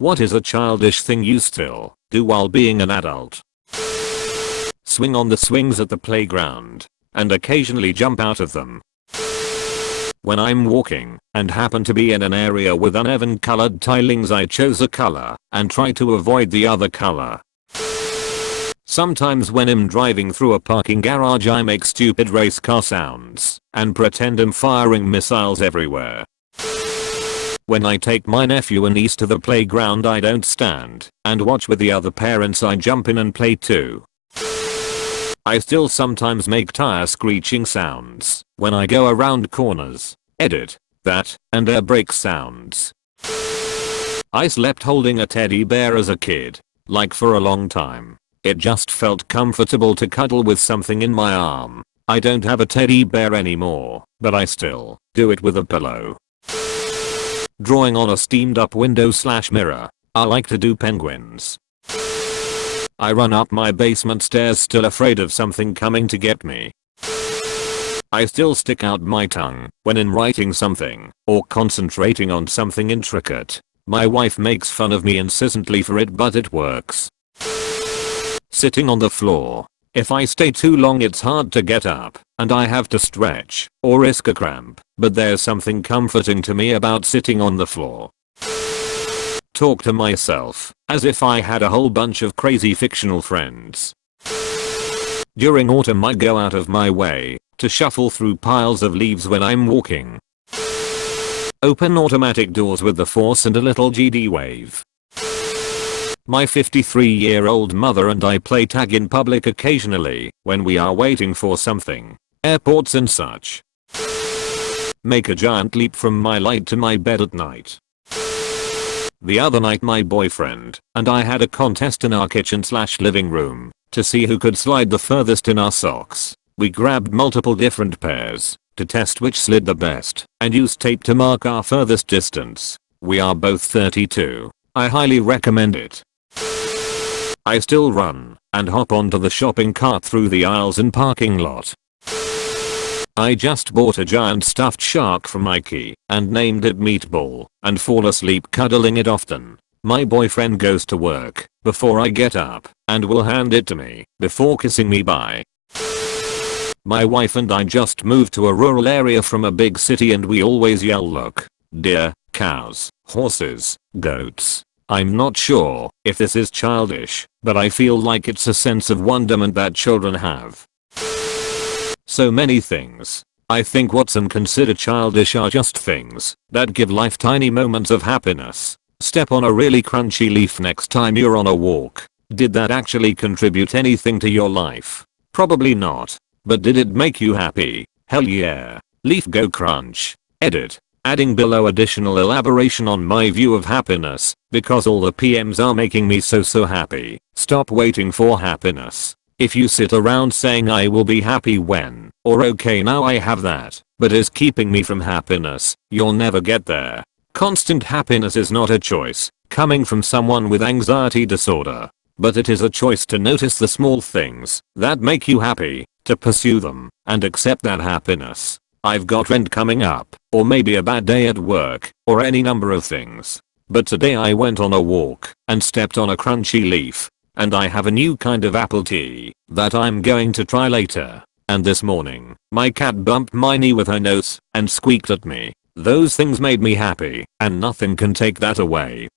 What is a childish thing you still do while being an adult? Swing on the swings at the playground and occasionally jump out of them. When I'm walking and happen to be in an area with uneven colored tilings, I chose a color and try to avoid the other color. Sometimes when I'm driving through a parking garage, I make stupid race car sounds and pretend I'm firing missiles everywhere. When I take my nephew and niece to the playground, I don't stand and watch with the other parents, I jump in and play too. I still sometimes make tire screeching sounds when I go around corners. Edit that and air brake sounds. I slept holding a teddy bear as a kid, like for a long time. It just felt comfortable to cuddle with something in my arm. I don't have a teddy bear anymore, but I still do it with a pillow. Drawing on a steamed up window/mirror. I like to do penguins. I run up my basement stairs still afraid of something coming to get me. I still stick out my tongue when in writing something or concentrating on something intricate. My wife makes fun of me incessantly for it, but it works. Sitting on the floor. If I stay too long, it's hard to get up and I have to stretch or risk a cramp, but there's something comforting to me about sitting on the floor. Talk to myself as if I had a whole bunch of crazy fictional friends. During autumn, I go out of my way to shuffle through piles of leaves when I'm walking. Open automatic doors with the force and a little GD wave. My 53-year-old mother and I play tag in public occasionally when we are waiting for something. Airports and such. Make a giant leap from my light to my bed at night. The other night my boyfriend and I had a contest in our kitchen/living room to see who could slide the furthest in our socks. We grabbed multiple different pairs to test which slid the best and used tape to mark our furthest distance. We are both 32. I highly recommend it. I still run and hop onto the shopping cart through the aisles and parking lot. I just bought a giant stuffed shark from Ikea and named it Meatball and fall asleep cuddling it often. My boyfriend goes to work before I get up and will hand it to me before kissing me bye. My wife and I just moved to a rural area from a big city and we always yell look, deer, cows, horses, goats. I'm not sure if this is childish, but I feel like it's a sense of wonderment that children have. So many things. I think what's considered childish are just things that give life tiny moments of happiness. Step on a really crunchy leaf next time you're on a walk. Did that actually contribute anything to your life? Probably not. But did it make you happy? Hell yeah. Leaf go crunch. Edit. Adding below additional elaboration on my view of happiness, because all the PMs are making me so happy. Stop waiting for happiness. If you sit around saying I will be happy when, or okay now I have that, but is keeping me from happiness, you'll never get there. Constant happiness is not a choice coming from someone with anxiety disorder, but it is a choice to notice the small things that make you happy, to pursue them, and accept that happiness. I've got rent coming up, or maybe a bad day at work, or any number of things. But today I went on a walk and stepped on a crunchy leaf, and I have a new kind of apple tea that I'm going to try later. And this morning, my cat bumped my knee with her nose and squeaked at me. Those things made me happy, and nothing can take that away.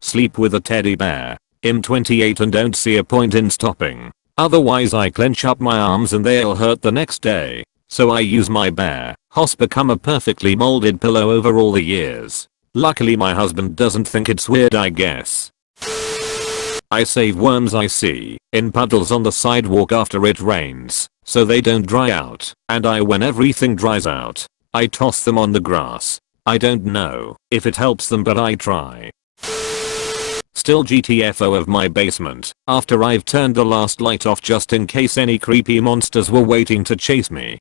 Sleep with a teddy bear. I'm 28 and don't see a point in stopping. Otherwise I clench up my arms and they'll hurt the next day. So I use my bear has become a perfectly molded pillow over all the years. Luckily my husband doesn't think it's weird, I guess. I save worms I see in puddles on the sidewalk after it rains so they don't dry out, and when everything dries out, I toss them on the grass. I don't know if it helps them, but I try. Still GTFO of my basement after I've turned the last light off just in case any creepy monsters were waiting to chase me.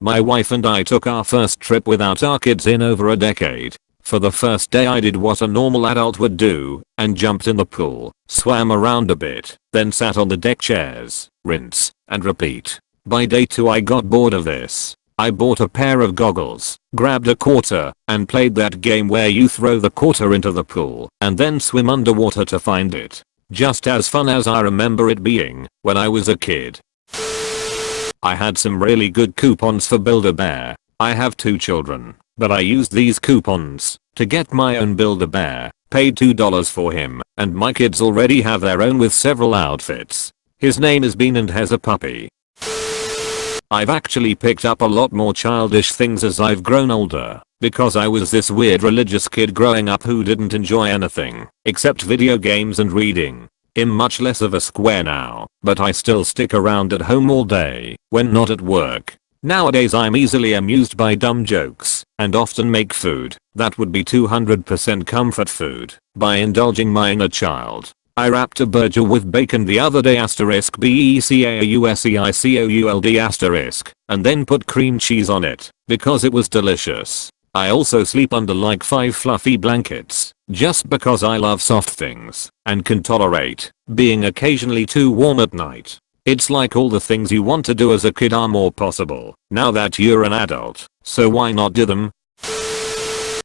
My wife and I took our first trip without our kids in over a decade. For the first day I did what a normal adult would do and jumped in the pool, swam around a bit, then sat on the deck chairs, rinse, and repeat. By day 2 I got bored of this. I bought a pair of goggles, grabbed a quarter, and played that game where you throw the quarter into the pool and then swim underwater to find it. Just as fun as I remember it being when I was a kid. I had some really good coupons for Build-A-Bear. I have 2 children, but I used these coupons to get my own Build-A-Bear, paid $2 for him, and my kids already have their own with several outfits. His name is Bean and has a puppy. I've actually picked up a lot more childish things as I've grown older, because I was this weird religious kid growing up who didn't enjoy anything except video games and reading. I'm much less of a square now, but I still stick around at home all day when not at work. Nowadays I'm easily amused by dumb jokes and often make food that would be 200% comfort food by indulging my inner child. I wrapped a burger with bacon the other day *BECAUSEICOULD*, and then put cream cheese on it because it was delicious. I also sleep under like 5 fluffy blankets just because I love soft things and can tolerate being occasionally too warm at night. It's like all the things you want to do as a kid are more possible now that you're an adult, so why not do them?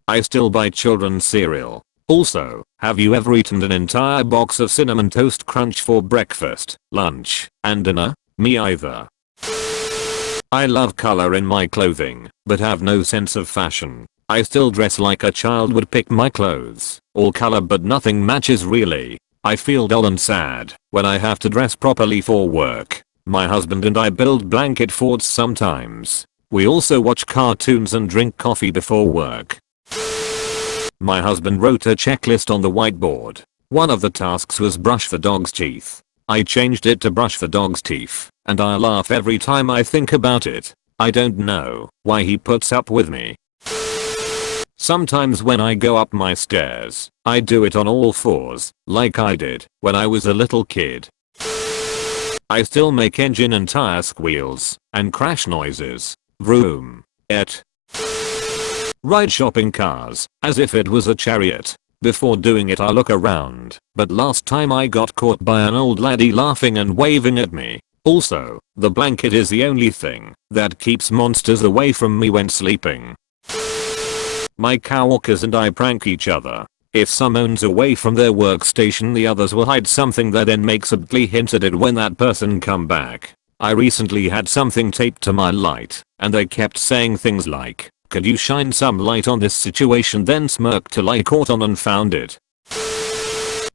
I still buy children's cereal. Also, have you ever eaten an entire box of Cinnamon Toast Crunch for breakfast, lunch, and dinner? Me either. I love color in my clothing, but have no sense of fashion. I still dress like a child would pick my clothes. All color but nothing matches really. I feel dull and sad when I have to dress properly for work. My husband and I build blanket forts sometimes. We also watch cartoons and drink coffee before work. My husband wrote a checklist on the whiteboard. One of the tasks was brush the dog's teeth. I changed it to brush the dog's teeth, and I laugh every time I think about it. I don't know why he puts up with me. Sometimes when I go up my stairs, I do it on all fours, like I did when I was a little kid. I still make engine and tire squeals and crash noises. Vroom. Ride shopping cars as if it was a chariot. Before doing it I look around, but last time I got caught by an old laddie laughing and waving at me. Also, the blanket is the only thing that keeps monsters away from me when sleeping. My coworkers and I prank each other. If someone's away from their workstation the others will hide something that then make subtly hint at it when that person come back. I recently had something taped to my light, and they kept saying things like, "Could you shine some light on this situation?" then smirked till I caught on and found it.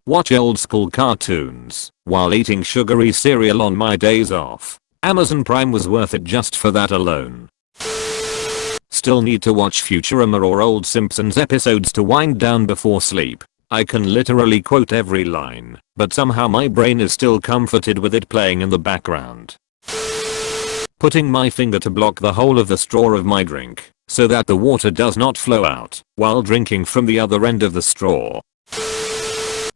Watch old school cartoons while eating sugary cereal on my days off. Amazon Prime was worth it just for that alone. Still need to watch Futurama or old Simpsons episodes to wind down before sleep. I can literally quote every line, but somehow my brain is still comforted with it playing in the background. Putting my finger to block the hole of the straw of my drink so that the water does not flow out while drinking from the other end of the straw.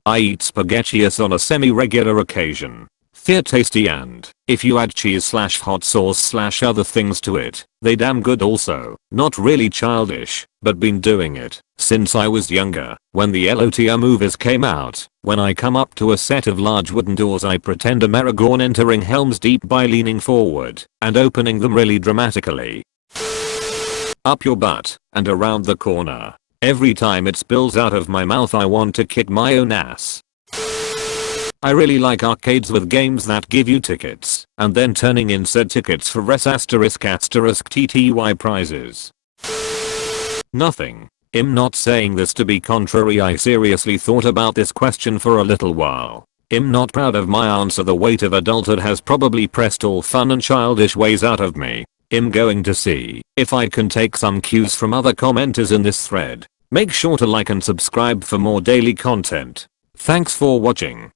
I eat spaghettios on a semi-regular occasion. They're tasty and, if you add cheese/hot sauce/other things to it, they damn good also. Not really childish, but been doing it since I was younger. When the LOTR movies came out, when I come up to a set of large wooden doors I pretend I'm Aragorn entering Helm's Deep by leaning forward and opening them really dramatically. Up your butt and around the corner. Every time it spills out of my mouth I want to kick my own ass. I really like arcades with games that give you tickets and then turning in said tickets for **TTY prizes. Nothing. I'm not saying this to be contrary. I seriously thought about this question for a little while. I'm not proud of my answer. The weight of adulthood has probably pressed all fun and childish ways out of me. I'm going to see if I can take some cues from other commenters in this thread. Make sure to like and subscribe for more daily content. Thanks for watching.